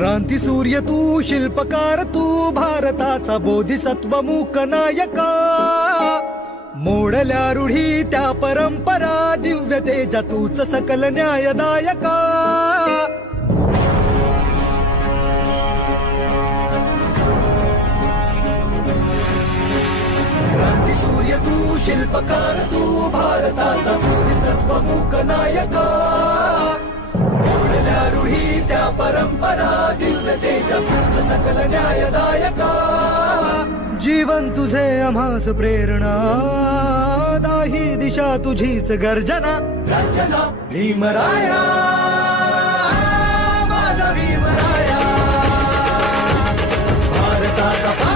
क्रांती सूर्य तू, शिल्पकार तू, भारताचा बोधिसत्व मूक नायका. मोडल्या रूढी त्या परंपरा, दिव्य तेजा तूच सकल न्यायदायका. क्रांती सूर्य तू, शिल्पकार तू, भारताचा बोधिसत्व मूक नायका. मोडल्या रूढी त्या परंपरा, दिव्य तेजा तूच सकल न्यायदायका. जीवन तुझे आम्हास प्रेरणा, दाही दिशा तुझीच गर्जना. गर्जना भीमराया, माझा भीमराया, भारताचा